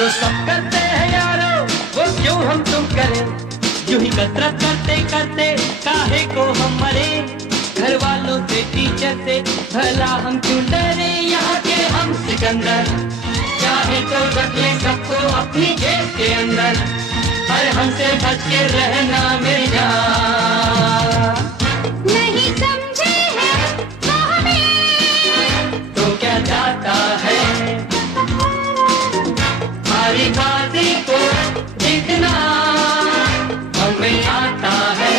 जो सब करते हैं यारो वो क्यों हम तुम करें, यूं ही कसरत करते करते काहे को हम मरे। घर वालों से टीचर से भला हम क्यों डरे, यहाँ के हम सिकंदर चाहे तो रख ले सबको अपनी जेब के अंदर, पर हमसे बच के रहना मेरी जान। नहीं समझे हैं वो हमें तो क्या जाता है हमारी बाजी को जीतना हमें आता है।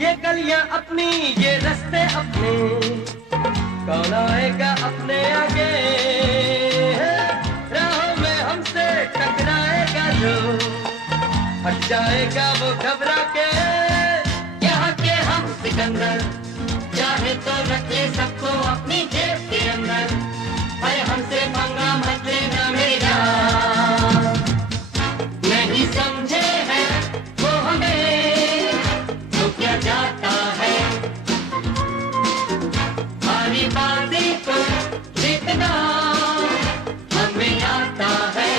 ये गलियां अपनी ये रास्ते अपने, कौन आएगा अपने आगे, राहों में हमसे टकराएगा जो हट जाएगा वो घबरा के। यहाँ के हम सिकंदर चाहे तो रख ले सबको अपनी जेब के अंदर, पर हमसे पंगा मत लेना मेरी जान। नहीं समझे हैं वो हमें तो क्या जाता है हमारी बाजी को जीतना हमें आता है।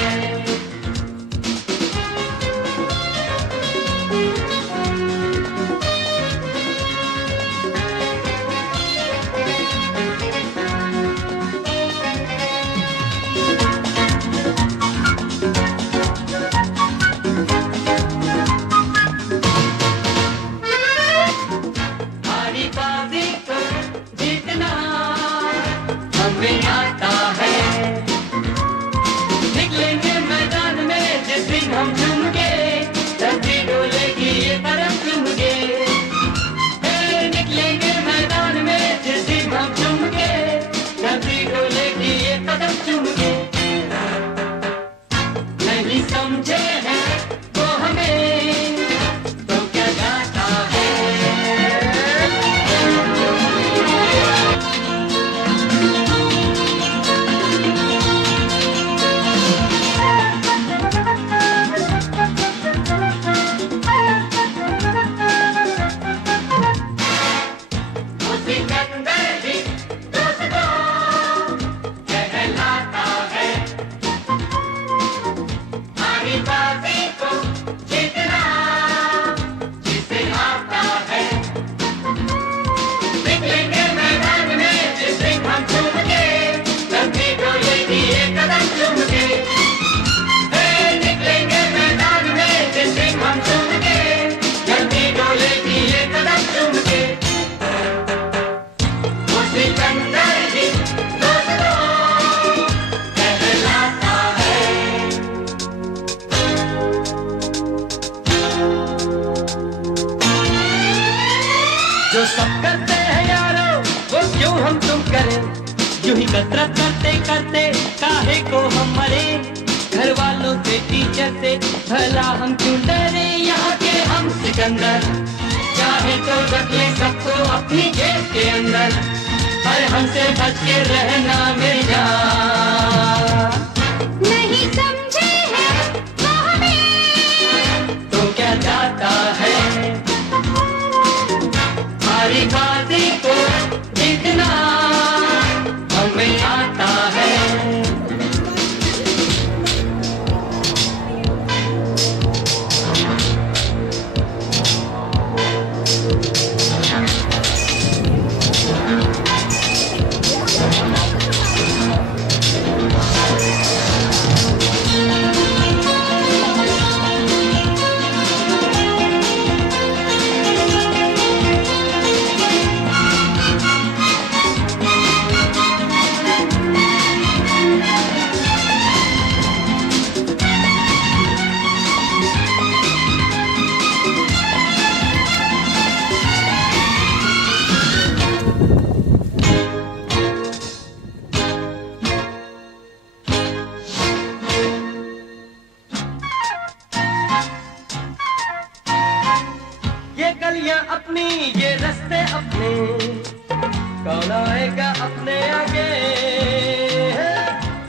हमारी बाजी को जीतना हमें आता है। निकलेंगे मैदान में जिस दिन हम चुम के, धरती डोलेगी ये तरफ चुम के। निकलेंगे मैदान में जिस दिन हम चुम के, धरती डोलेगी ये कदम चुम के। नहीं समझे हैं वो हमें तो क्या जाता है। वो सिकंदर ही दोस्तों कहलाता है, हमारी बाजी को जीतना जिसे आता है। निकलेंगे मैदान में जिस दिन हम चुम के, धरती डोलेगी ये कदम चुम के। निकलेंगे मैदान में जिस दिन हम चुम के, धरती डोलेगी ये कदम चुम के। वो सिकंदर ही दोस्तों कहलाता है। जो सब करते हैं यारो वो क्यों हम तुम करें, यूं ही कसरत करते करते काहे को हम मरे। घर वालों से टीचर से भला हम क्यों डरे, यहाँ के हम सिकंदर चाहे तो रख ले सबको अपनी जेब के अंदर, पर हमसे बच के रहना मेरी जान। नहीं समझे हैं वो हमें तो क्या जाता है हमारी बाजी को जीतना हमें आता है। गलियां अपनी ये रास्ते अपने, कौन आएगा अपने आगे,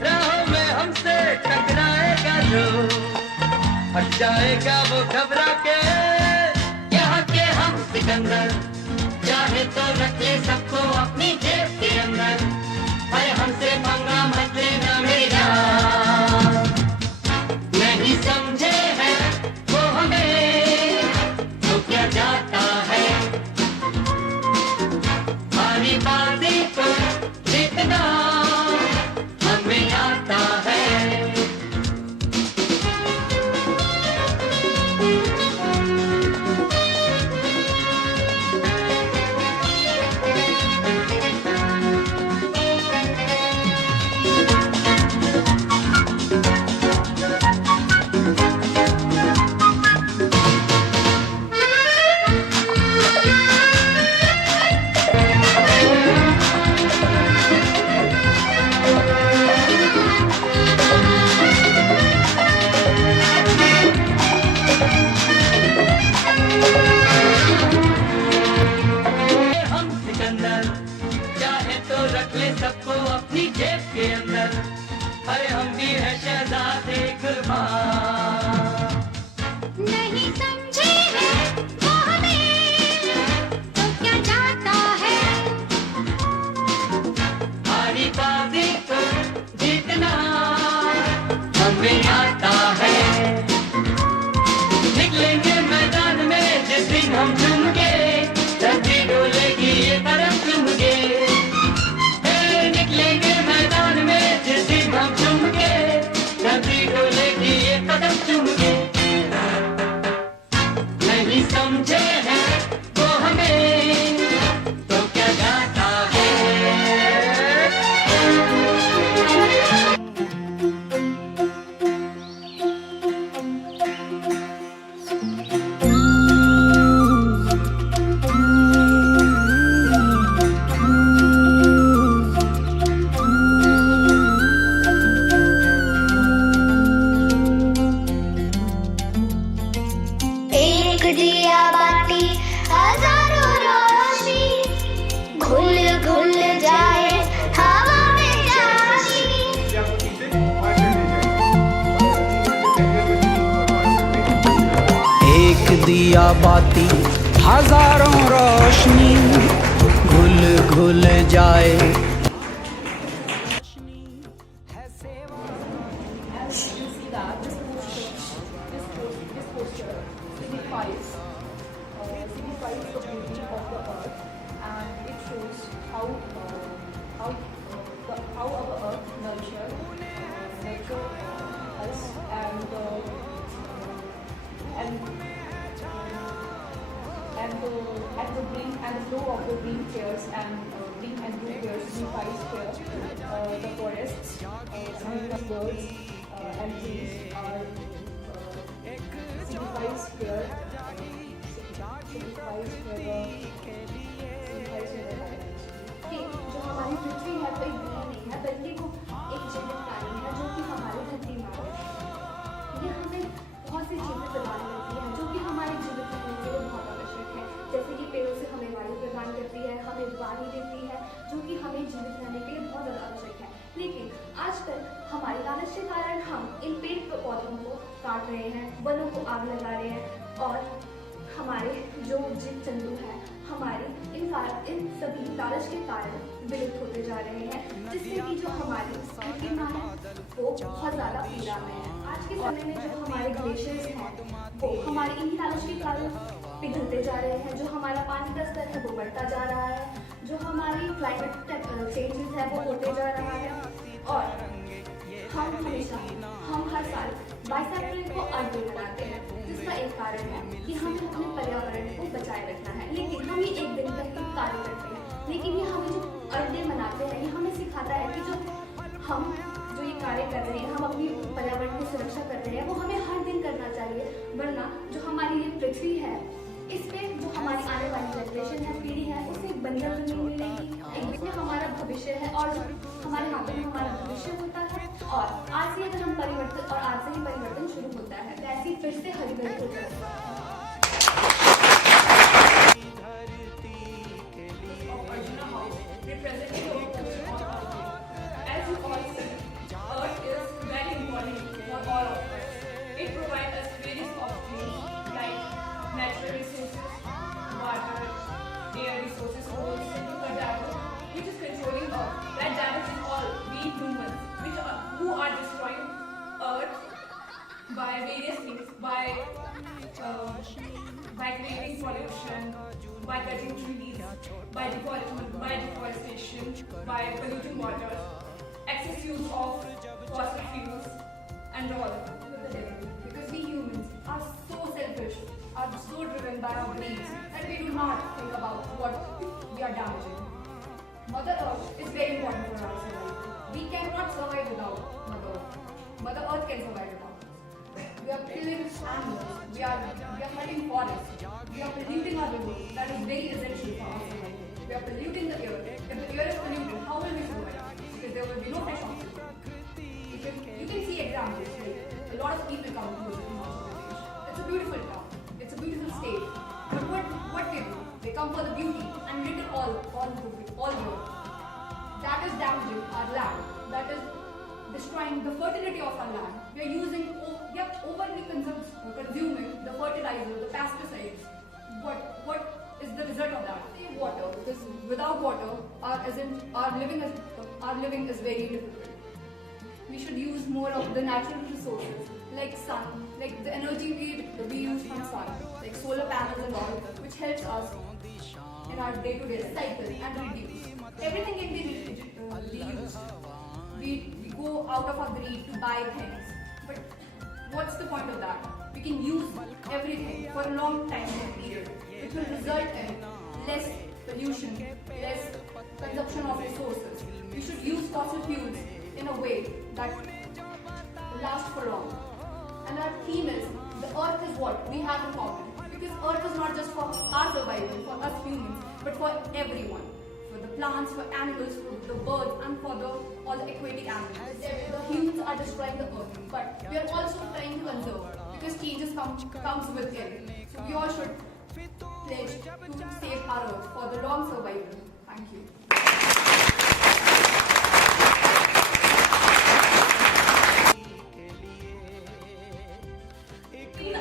राहों में हमसे टकराएगा जो, हट जाएगा वो घबरा के। यहाँ के हम सिकंदर, चाहे तो रख ले सबको अपनी जेब के अंदर, अरे हमसे पंगा मत लेना मेरा, नहीं समझे हैं वो हमें तो क्या जाता है, हमारी बातें को जितना हमें आता है। चाहे तो रख ले सबको अपनी जेब के अंदर, अरे हम भी है शहजादे कुर्बान। नहीं समझे हैं वो हमें तो क्या जाता है, हमारी बाजी को जीतना हमें आता है। निकलेंगे मैदान में जिस दिन हम चुन के, धरती डोलेगी ये तरफ चुन के, निकलेंगे मैदान में जिस दिन हम चुन के, धरती डोलेगी ये कदम चुन के। नहीं समझे हैं वो हमें तो क्या जाता है। एक दिया बाती हजारों रोशनी, घुल घुल जाए हवा में चाशनी। एक दिया बाती हजारों रोशनी, घुल घुल जाए। As you see that this poster signifies the beauty of the earth, and it shows how our earth nurture us, and the green and the flow of the green hairs and green and blue hairs signifies here the forests, and the birds and trees are signifies here कि जो हमारी पृथ्वी है कोई ग्रह नहीं है, बल्कि वो एक जीवित प्राणी है जो कि हमारी धरती माँ है। ये हमें बहुत सी चीज़ें प्रदान करती है जो कि हमारे जीवित रहने के लिए बहुत आवश्यक है, जैसे कि पेड़ों से हमें वायु प्रदान करती है, हमें पानी देती है, जो कि हमें जीवित रहने के लिए बहुत ज़्यादा आवश्यक है। लेकिन आजकल हमारे लालच के कारण हम इन पेड़ पौधों को काट रहे हैं, वनों को आग लगा रहे हैं, और हमारे जो जीव जंतु हैं हमारे इन सभी लालच के कारण विलुप्त होते जा रहे हैं, जिससे कि जो हमारी धरती माँ है वो बहुत ज़्यादा पीड़ा में है। आज के समय में जो हमारे ग्लेशियर्स हैं वो हमारे इन्हीं लालच के कारण पिघलते जा रहे हैं, जो हमारा पानी का स्तर है वो बढ़ता जा रहा है, जो हमारी क्लाइमेट चेंजेस है वो होते जा रहा है। और हम हर साल 22 अप्रैल को अर्थ डे मनाते हैं, जिसका एक कारण है कि हमें अपने पर्यावरण को बचाए रखना है। लेकिन हम ये एक दिन तक ही कार्य करते हैं, लेकिन ये हमें जो अर्थ डे मनाते हैं ये हमें सिखाता है कि हम जो ये कार्य कर रहे हैं, हम अपनी पर्यावरण की सुरक्षा कर रहे हैं, वो हमें हर दिन करना चाहिए, वरना जो हमारी ये पृथ्वी है इस पे जो हमारी आने वाली जनरेशन है, पीढ़ी है, उसे बंजर जमीन मिलेगी, इसमें हमारा भविष्य है और हमारे हाथों में हमारा भविष्य होता है। और आज से अगर हम परिवर्तन और आज से ही परिवर्तन शुरू होता है, तो ऐसी फिर से हरी भरी हो जाएगी। by cutting trees, by deforestation, by polluting water, excess use of fossil fuels, and all. Because we humans are so selfish, are so driven by our needs that we do not think about what we are damaging. Mother Earth is very important for our survival. We cannot survive without Mother Earth. Mother Earth can survive without us. We are killing animals, we are cutting forests, we are polluting our rivers. That is very essential for our survival. We are polluting the air. If the air is polluted, how will we survive? Because there will be no fresh oxygen. You can see examples like a lot of people come to visit Himachal Pradesh. It's a beautiful town. It's a beautiful state. But what they do? They come for the beauty and litter all over. That is damaging our land. That is destroying the fertility of our land. We are overly consuming the fertilizer, the pesticides. What is the result of that? Water. Because without water, our living is very difficult. We should use more of the natural resources like sun, like the energy we use from sun, like solar panels and all, which helps us in our day-to-day cycle and reduce. Everything can be reused. We go out of our greed to buy things, but what's the point of that? We can use everything for a long time period. It will result in less pollution, less consumption of resources. We should use fossil fuels in a way that will last for long. And our theme is, the earth is what we have in common. Because earth is not just for our survival, for us humans, but for everyone. For the plants, for animals, for the birds, and for all the aquatic animals. The humans are destroying the earth, but we are also trying to conserve, because changes comes within. So we all should pledge to save our earth for the long survival. Thank you.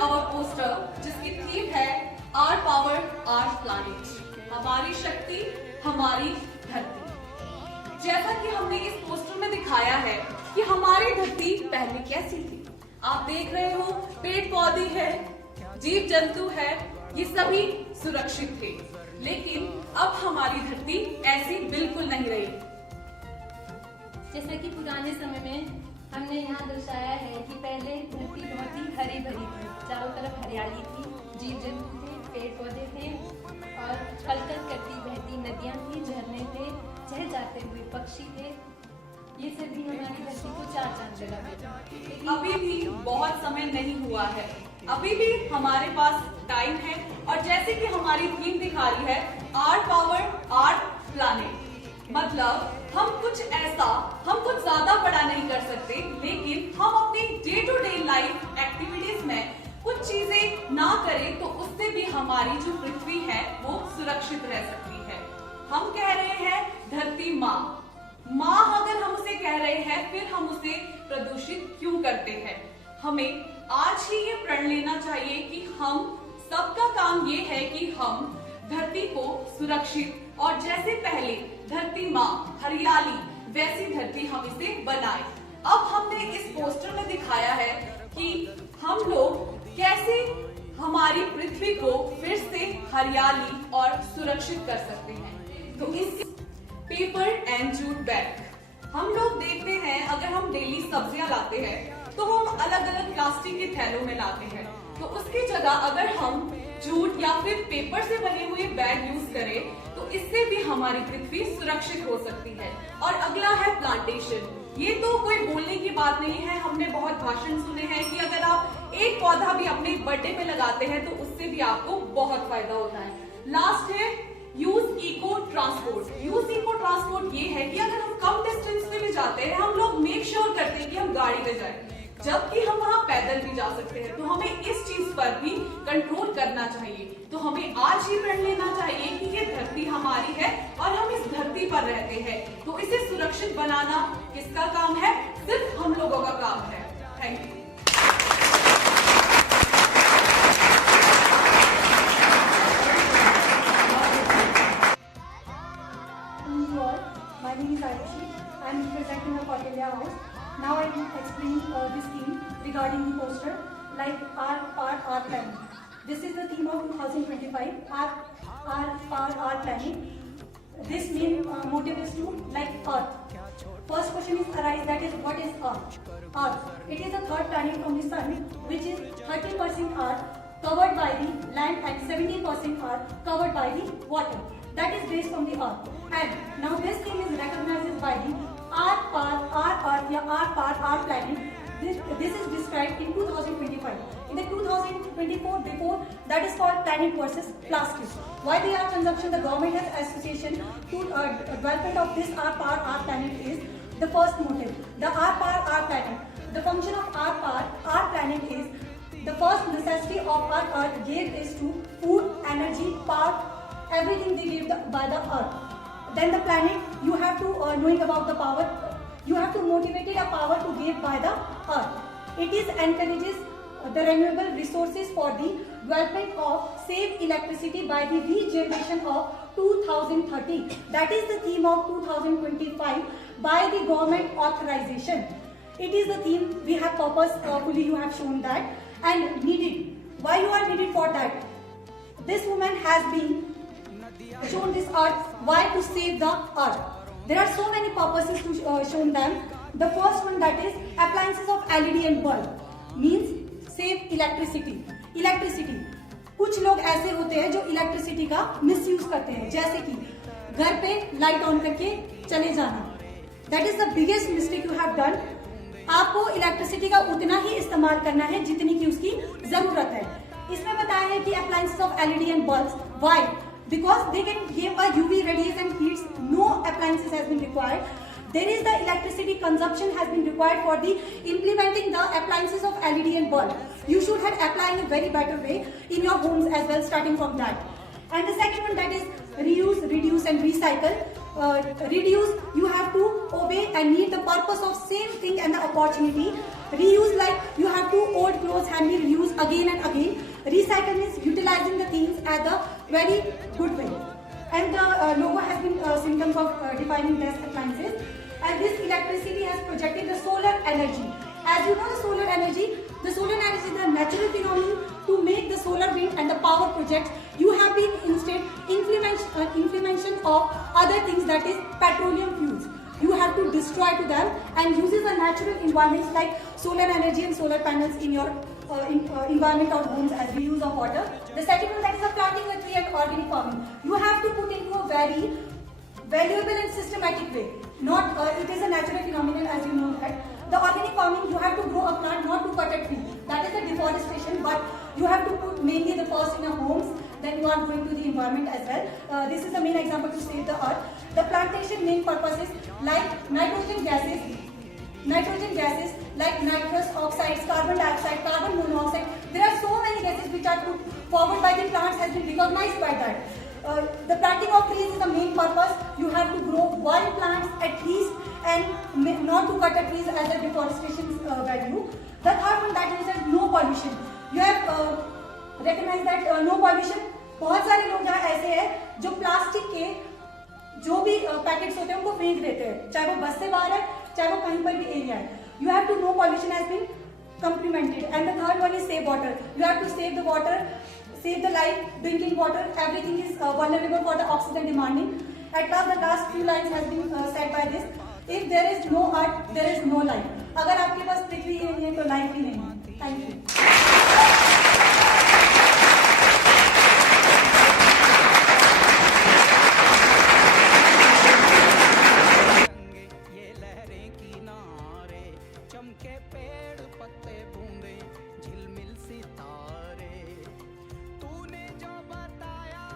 Our poster जिसकी theme है are power our planet, हमारी शक्ति हमारी धरती। जैसा कि हमने इस पोस्टर में दिखाया है कि हमारी धरती पहले कैसी थी। आप देख रहे हो पेड़ पौधे हैं, जीव जंतु है, ये सभी सुरक्षित थे, लेकिन अब हमारी धरती ऐसी बिल्कुल नहीं रही। जैसा कि पुराने समय में हमने यहाँ दर्शाया है कि पहले धरती बहुत ही हरी भरी थी, चारों तरफ हरियाली थी, जीव जंतु थे, पेड़ पौधे थे और पलकल करती बहती नदियाँ थी, झरने थे, चहचहाते हुए पक्षी थे। ये सभी हमारी धरती को चार चांद लगाते। अभी भी बहुत समय नहीं हुआ है, अभी भी हमारे पास टाइम है, और जैसे कि हमारी थीम दिखा रही है आर पावर आर प्लैनेट, मतलब हम कुछ ज्यादा बड़ा नहीं कर सकते, लेकिन हम अपनी day to day life activities में कुछ चीजें ना करें तो उससे भी हमारी जो पृथ्वी है वो सुरक्षित रह सकती है। हम कह रहे हैं धरती माँ अगर हम उसे कह रहे हैं, फिर हम उसे प्रदूषित क्यों करते हैं? हमें आज ही ये प्रण लेना चाहिए कि हम सबका काम ये है कि हम धरती को सुरक्षित और जैसे पहले धरती माँ हरियाली वैसी धरती हम इसे बनाएं। अब हमने इस पोस्टर में दिखाया है कि हम लोग कैसे हमारी पृथ्वी को फिर से हरियाली और सुरक्षित कर सकते हैं। तो इस पेपर एंड जूट बैग हम लोग देखते हैं, अगर हम डेली सब्जियां लाते हैं तो हम अलग अलग प्लास्टिक के थैलों में लाते हैं, तो उसकी जगह अगर हम जूट या फिर पेपर से बने हुए बैग यूज करें तो इससे भी हमारी पृथ्वी सुरक्षित हो सकती है। और अगला है प्लांटेशन। ये तो कोई बोलने की बात नहीं है, हमने बहुत भाषण सुने हैं कि अगर आप एक पौधा भी अपने बर्थडे पे लगाते हैं तो उससे भी आपको बहुत फायदा होता है। लास्ट है use eco transport. Use eco transport ये है कि अगर हम कम डिस्टेंस पे भी जाते हैं, हम लोग मेक श्योर करते हैं कि हम गाड़ी में जाएं, जबकि हम वहां पैदल भी जा सकते हैं। तो हमें इस चीज पर भी कंट्रोल करना चाहिए। तो हमें आज ही प्रण लेना चाहिए कि ये धरती हमारी है और हम इस धरती पर रहते हैं, तो इसे सुरक्षित बनाना किसका काम है? सिर्फ हम लोगों का काम है। Thank you. My name is Ayushi. I am representing the Kautilya House. Now I will explain this theme regarding the poster, like our planet. This is the theme of 2025. our planet. This main motive is to like Earth. First question is arise, that is, what is Earth? Earth. It is the third planet from the Sun, which is 30% Earth covered by the land and 70% Earth covered by the water. That is based on the Earth. And now this thing is recognized by the our planet. This is described in 2025. In the 2024 report, that is called Planet versus Plastic. Why the Earth consumption? The government has association to development of this our planet is the first motive. The our planet. The function of our planet is the first necessity of our Earth gave is to food, energy, power, everything they gave by the Earth. Then the planet, you have to knowing about the power. You have to motivate a power to give by the Earth. It is encourages the renewable resources for the development of safe electricity by the regeneration of 2030. That is the theme of 2025 by the government authorization. It is the theme we have purposefully you have shown that and needed. Why you are needed for that? This woman has been shown this earth. Why? To save the earth. There are so many purposes to show them. The first one, that is appliances of LED and bulb, means save electricity. Electricity. कुछ लोग ऐसे होते हैं जो electricity का misuse करते हैं, जैसे कि घर पे लाइट ऑन करके चले जाना. That is the biggest mistake you have done. आपको इलेक्ट्रिसिटी का उतना ही इस्तेमाल करना है जितनी की उसकी जरूरत है. इसमें बताया है कि appliances of LED and bulbs. Why? Because they can give a UV rays and heats. No appliances has been required. There is the electricity consumption has been required for the implementing the appliances of LED and bulb. You should have applied in a very better way in your homes as well, starting from that. And the second one, that is reuse, reduce and recycle. Reduce, you have to obey and meet the purpose of same thing and the opportunity. Reuse, like you have to old clothes can be reused again and again. Recycle means utilizing the things at a very good way. And the logo has been symptoms of defining these appliances. And this electricity has projected the solar energy. As you know, the solar energy is the natural phenomenon to make the solar wind and the power projects. You have been instead implementation of other things, that is petroleum fuels. You have to destroy to them and uses the natural environments like solar energy and solar panels in your environment or homes as reuse of water. The second one, that is the planting a tree and organic farming. You have to put into a very valuable and systematic way. Not it is a natural phenomenon, as you know that. The organic farming, you have to grow a plant, not to cut a tree. That is the deforestation, but you have to put mainly the first in your homes, then you are going to the environment as well. This is the main example to save the earth. The plantation main purposes like nitrogen gases like nitrous oxides, carbon dioxide, carbon monoxide. There are so many gases which are put forward by the plants has been recognized by that. The planting of trees is the main purpose. You have to grow one plant at least and not to cut the trees as a deforestation value. The third one, that is no pollution. You have recognized that no pollution. बहुत सारे लोग यहाँ ऐसे हैं जो plastic के जो भी पैकेट्स होते हैं उनको फेंक देते हैं, चाहे वो बस से बाहर है चाहे वो कहीं पर भी एरिया है. You have to know pollution has been complemented. And the third one is save water. You have to save the water, save the life, drinking water. Everything is vulnerable for the oxygen demanding. At last, the last few lines has been said by this. If there is no earth, there is no life. अगर आपके पास पृथ्वी नहीं है तो life ही नहीं है. Thank you. चमके पेड़ पत्ते बूंदे झिलमिल सितारे तूने जो बताया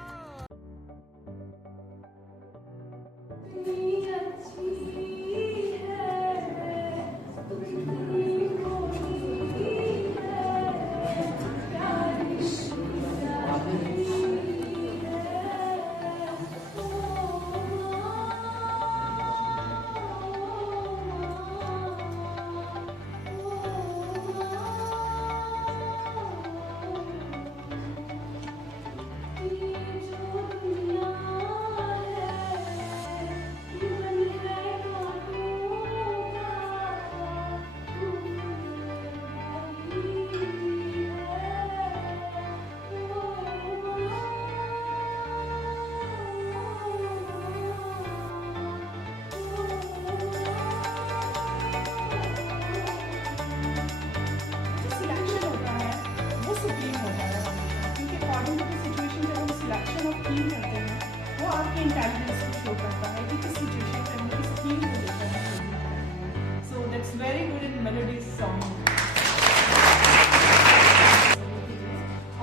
फील करते हैं वो आपके इंटेलिजेंस को शो करता है कि किस सिचुएशन में हम किस फील को लेकर हम फील कर रहे हैं. So that's very good in melody song.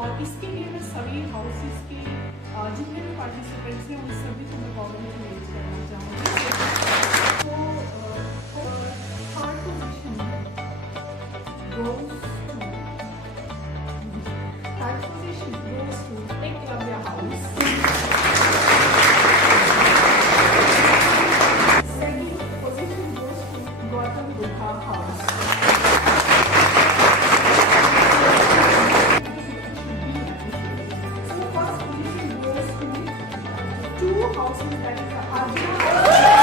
और इसके लिए मैं सभी हाउसेस के जितने भी पार्टिसिपेंट्स हैं उन सभी को मैं कॉन्ग्रेचुलेट करना चाहूँगी. तो third position goes to Eklavya House. Second position goes to Gautam Budha House. So first position goes to two houses, that is the Arjuna